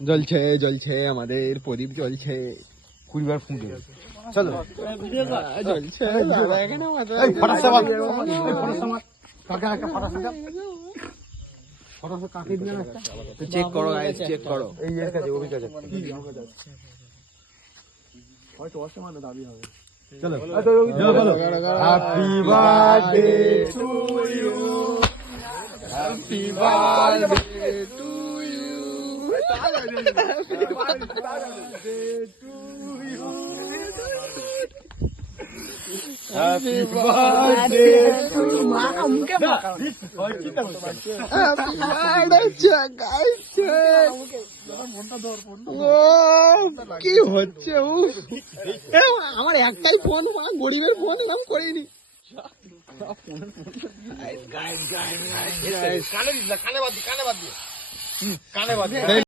জ্বলছে জ্বলছে আমাদের প্রদীপ জ্বলছে 20 বার ফুটে চলো জ্বলছে চেক করো চেক করো এই এর কাছে ওর কাছে হয়তো অসমান দাবি হবে চলো happy birthday to you happy birthday to you happy birthday কি হচ্ছে আমার একটাই ফোন গরিবের ফোন এরকম করিনি কানে বাদ দিয়ে